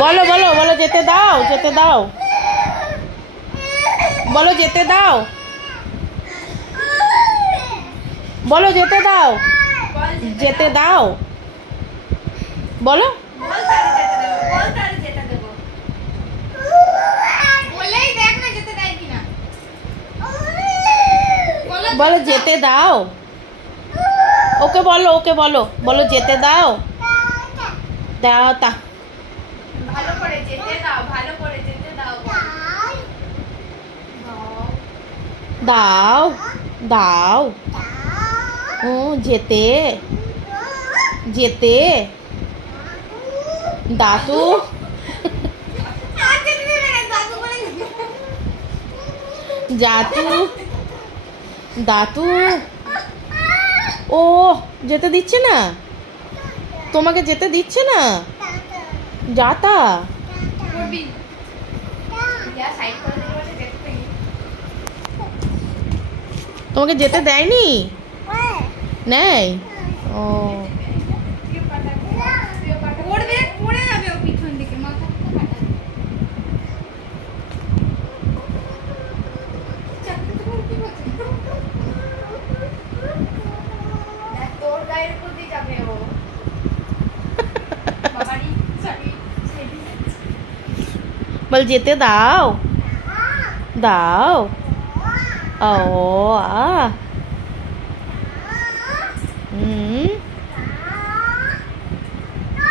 বলো বলো বলো, যেতে দাও, যেতে দাও, বলো যেতে দাও, বলো যেতে দাও, যেতে দাও, বলো বলো যেতে দাও, ওকে বলো, ওকে বলো, বলো যেতে দাও, দাও তা ভালো করে যেতে দাও, ভালো করে যেতে দাও, দাও দাও, ও যেতে, যেতে, দাতু, জাতু, দাতু, ও যেতে দিচ্ছে না, তোমাকে যেতে দিচ্ছে না, যাতা, তোমাকে যেতে দেয়নি, নেই, ও তোর গায়ের প্রতি যাবে ও। বল যেতে দাও, দাও, ও আ